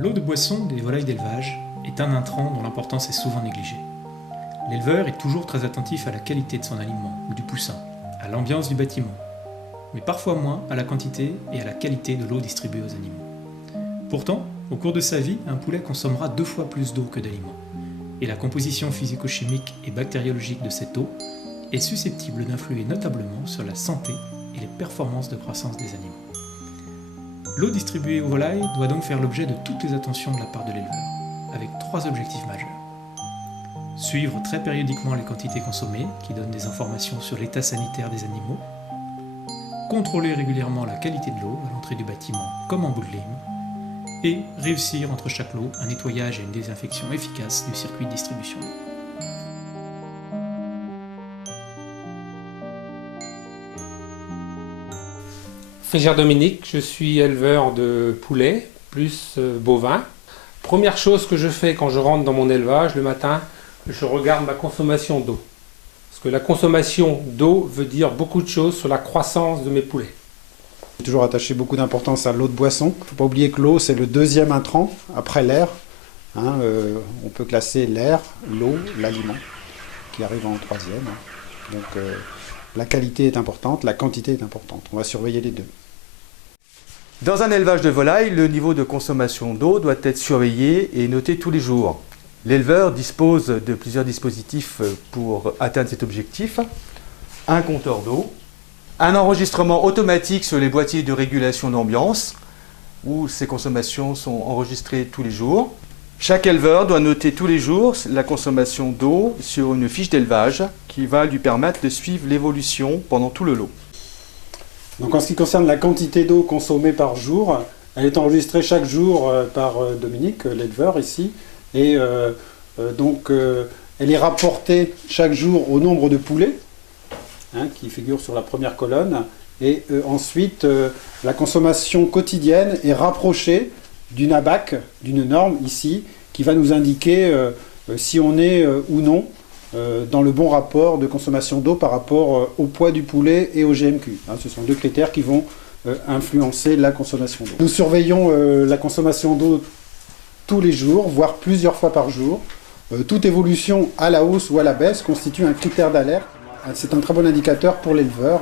L'eau de boisson des volailles d'élevage est un intrant dont l'importance est souvent négligée. L'éleveur est toujours très attentif à la qualité de son aliment ou du poussin, à l'ambiance du bâtiment, mais parfois moins à la quantité et à la qualité de l'eau distribuée aux animaux. Pourtant, au cours de sa vie, un poulet consommera 2 fois plus d'eau que d'aliments, et la composition physico-chimique et bactériologique de cette eau est susceptible d'influer notablement sur la santé et les performances de croissance des animaux. L'eau distribuée aux volailles doit donc faire l'objet de toutes les attentions de la part de l'éleveur, avec 3 objectifs majeurs. Suivre très périodiquement les quantités consommées, qui donnent des informations sur l'état sanitaire des animaux. Contrôler régulièrement la qualité de l'eau à l'entrée du bâtiment, comme en bout de lime. Et réussir entre chaque lot un nettoyage et une désinfection efficace du circuit de distribution d'eau. Frégère Dominique, je suis éleveur de poulets, plus bovins. Première chose que je fais quand je rentre dans mon élevage le matin, je regarde ma consommation d'eau. Parce que la consommation d'eau veut dire beaucoup de choses sur la croissance de mes poulets. J'ai toujours attaché beaucoup d'importance à l'eau de boisson. Il ne faut pas oublier que l'eau, c'est le 2e intrant après l'air. On peut classer l'air, l'eau, l'aliment, qui arrive en 3e. Donc la qualité est importante, la quantité est importante. On va surveiller les deux. Dans un élevage de volailles, le niveau de consommation d'eau doit être surveillé et noté tous les jours. L'éleveur dispose de plusieurs dispositifs pour atteindre cet objectif. Un compteur d'eau, un enregistrement automatique sur les boîtiers de régulation d'ambiance, où ces consommations sont enregistrées tous les jours. Chaque éleveur doit noter tous les jours la consommation d'eau sur une fiche d'élevage qui va lui permettre de suivre l'évolution pendant tout le lot. Donc en ce qui concerne la quantité d'eau consommée par jour, elle est enregistrée chaque jour par Dominique, l'éleveur ici, et elle est rapportée chaque jour au nombre de poulets, qui figure sur la première colonne, et ensuite la consommation quotidienne est rapprochée d'une ABAC, d'une norme ici, qui va nous indiquer si on est ou non dans le bon rapport de consommation d'eau par rapport au poids du poulet et au GMQ. Ce sont 2 critères qui vont influencer la consommation d'eau. Nous surveillons la consommation d'eau tous les jours, voire plusieurs fois par jour. Toute évolution à la hausse ou à la baisse constitue un critère d'alerte. C'est un très bon indicateur pour l'éleveur,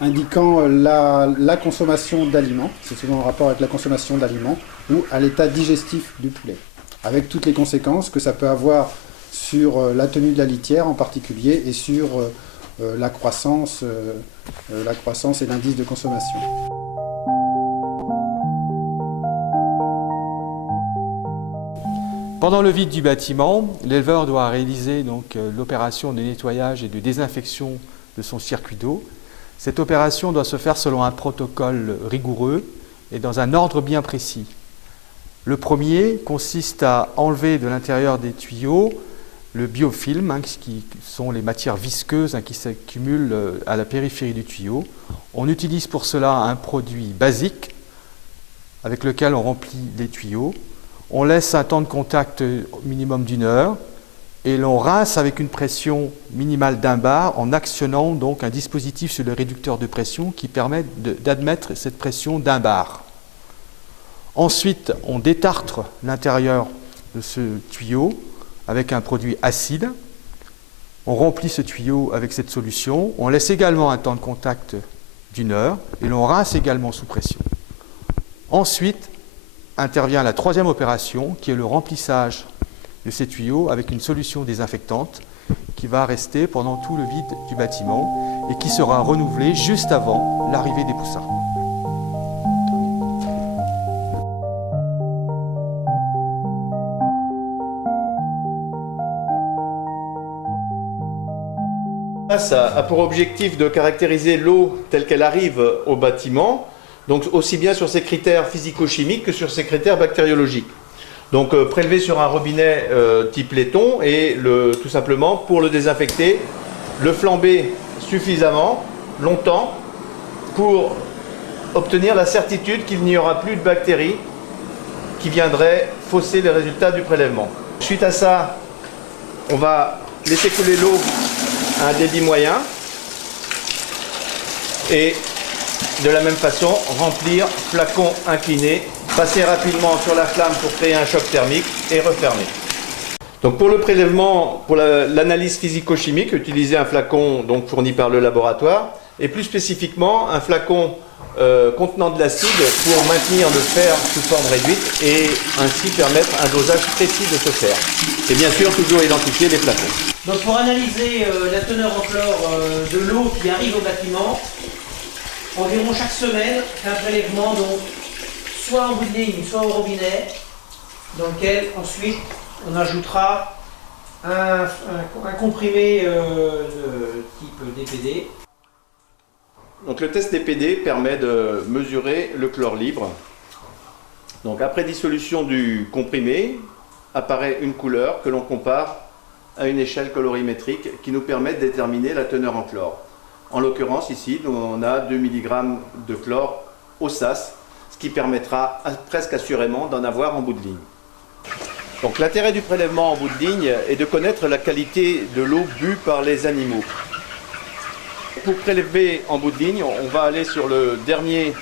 indiquant la consommation d'aliments, c'est souvent en rapport avec la consommation d'aliments, ou à l'état digestif du poulet, avec toutes les conséquences que ça peut avoir sur la tenue de la litière en particulier, et sur la croissance et l'indice de consommation. Pendant le vide du bâtiment, l'éleveur doit réaliser l'opération de nettoyage et de désinfection de son circuit d'eau. Cette opération doit se faire selon un protocole rigoureux et dans un ordre bien précis. Le premier consiste à enlever de l'intérieur des tuyaux le biofilm, qui sont les matières visqueuses qui s'accumulent à la périphérie du tuyau. On utilise pour cela un produit basique avec lequel on remplit les tuyaux. On laisse un temps de contact minimum d'1 heure et l'on rince avec une pression minimale d'1 bar en actionnant donc un dispositif sur le réducteur de pression qui permet d'admettre cette pression d'1 bar. Ensuite, on détartre l'intérieur de ce tuyau avec un produit acide. On remplit ce tuyau avec cette solution. On laisse également un temps de contact d'1 heure et l'on rince également sous pression. Ensuite, intervient la 3e opération, qui est le remplissage de ces tuyaux avec une solution désinfectante qui va rester pendant tout le vide du bâtiment et qui sera renouvelée juste avant l'arrivée des poussins. Ça a pour objectif de caractériser l'eau telle qu'elle arrive au bâtiment, donc aussi bien sur ses critères physico-chimiques que sur ses critères bactériologiques. Donc prélever sur un robinet type laiton et tout simplement pour le désinfecter, le flamber suffisamment longtemps pour obtenir la certitude qu'il n'y aura plus de bactéries qui viendraient fausser les résultats du prélèvement. Suite à ça, on va laisser couler l'eau à un débit moyen et de la même façon remplir flacon incliné passer rapidement sur la flamme pour créer un choc thermique et refermer. Donc pour le prélèvement, pour l'analyse physico-chimique, utiliser un flacon donc fourni par le laboratoire et plus spécifiquement un flacon contenant de l'acide pour maintenir le fer sous forme réduite et ainsi permettre un dosage précis de ce fer. Et bien sûr toujours identifier les flacons. Donc pour analyser la teneur en chlore de l'eau qui arrive au bâtiment, environ chaque semaine, un prélèvement donc soit en bout de ligne, soit au robinet, dans lequel ensuite on ajoutera un comprimé de type DPD. Donc le test DPD permet de mesurer le chlore libre. Donc après dissolution du comprimé, apparaît une couleur que l'on compare à une échelle colorimétrique qui nous permet de déterminer la teneur en chlore. En l'occurrence ici, on a 2 mg de chlore au sas, ce qui permettra presque assurément d'en avoir en bout de ligne. Donc l'intérêt du prélèvement en bout de ligne est de connaître la qualité de l'eau bue par les animaux. Pour prélever en bout de ligne, on va aller sur le dernier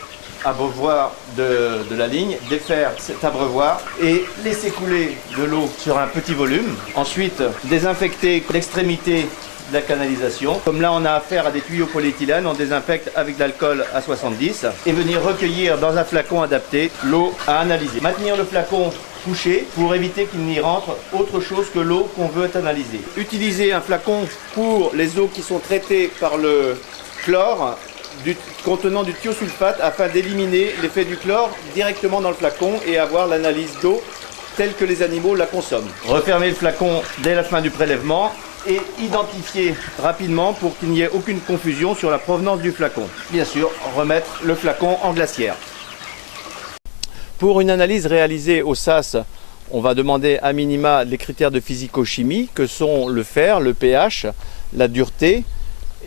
abreuvoir de la ligne, défaire cet abreuvoir et laisser couler de l'eau sur un petit volume. Ensuite, désinfecter l'extrémité de la canalisation. Comme là, on a affaire à des tuyaux polyéthylène, on désinfecte avec de l'alcool à 70 et venir recueillir dans un flacon adapté l'eau à analyser. Maintenir le flacon couché pour éviter qu'il n'y rentre autre chose que l'eau qu'on veut analyser. Utiliser un flacon pour les eaux qui sont traitées par le chlore contenant du thiosulfate afin d'éliminer l'effet du chlore directement dans le flacon et avoir l'analyse d'eau telle que les animaux la consomment. Refermer le flacon dès la fin du prélèvement et identifier rapidement pour qu'il n'y ait aucune confusion sur la provenance du flacon. Bien sûr, remettre le flacon en glacière. Pour une analyse réalisée au SAS, on va demander à minima les critères de physico-chimie que sont le fer, le pH, la dureté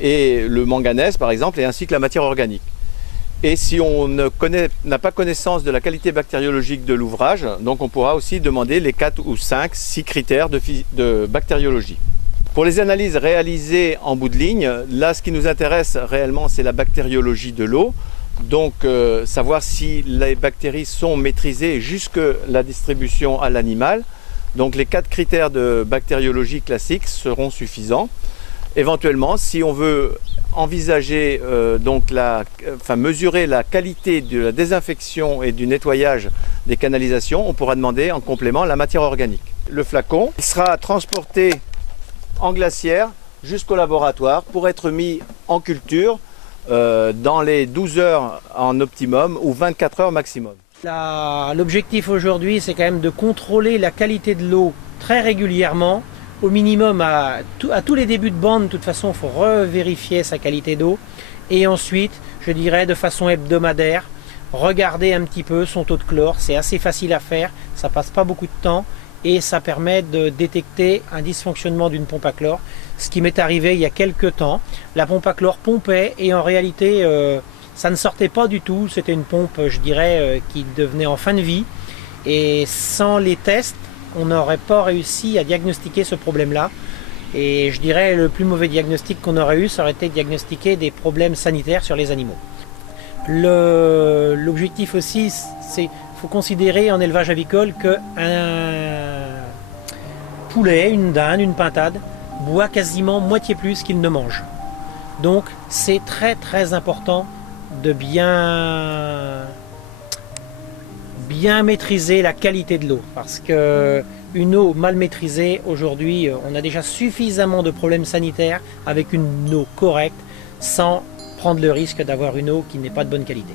et le manganèse par exemple, et ainsi que la matière organique. Et si on n'a pas connaissance de la qualité bactériologique de l'ouvrage, donc on pourra aussi demander les 4 ou 5, 6 critères de bactériologie. Pour les analyses réalisées en bout de ligne, là ce qui nous intéresse réellement c'est la bactériologie de l'eau. Donc savoir si les bactéries sont maîtrisées jusque la distribution à l'animal. Donc les 4 critères de bactériologie classiques seront suffisants. Éventuellement, si on veut envisager mesurer la qualité de la désinfection et du nettoyage des canalisations, on pourra demander en complément la matière organique. Le flacon sera transporté en glacière jusqu'au laboratoire pour être mis en culture dans les 12 heures en optimum ou 24 heures maximum. L'objectif aujourd'hui, c'est quand même de contrôler la qualité de l'eau très régulièrement. Au minimum, à tous les débuts de bande, de toute façon, il faut revérifier sa qualité d'eau. Et ensuite, je dirais de façon hebdomadaire, regarder un petit peu son taux de chlore. C'est assez facile à faire, ça passe pas beaucoup de temps et ça permet de détecter un dysfonctionnement d'une pompe à chlore. Ce qui m'est arrivé il y a quelques temps, la pompe à chlore pompait et en réalité ça ne sortait pas du tout. C'était une pompe, je dirais, qui devenait en fin de vie. Et sans les tests, on n'aurait pas réussi à diagnostiquer ce problème-là. Et je dirais le plus mauvais diagnostic qu'on aurait eu, ça aurait été de diagnostiquer des problèmes sanitaires sur les animaux. L'objectif aussi, c'est qu'il faut considérer en élevage avicole qu'un poulet, une dinde, une pintade boit quasiment moitié plus qu'il ne mange. Donc c'est très très important de bien maîtriser la qualité de l'eau, parce que une eau mal maîtrisée, aujourd'hui on a déjà suffisamment de problèmes sanitaires avec une eau correcte sans prendre le risque d'avoir une eau qui n'est pas de bonne qualité.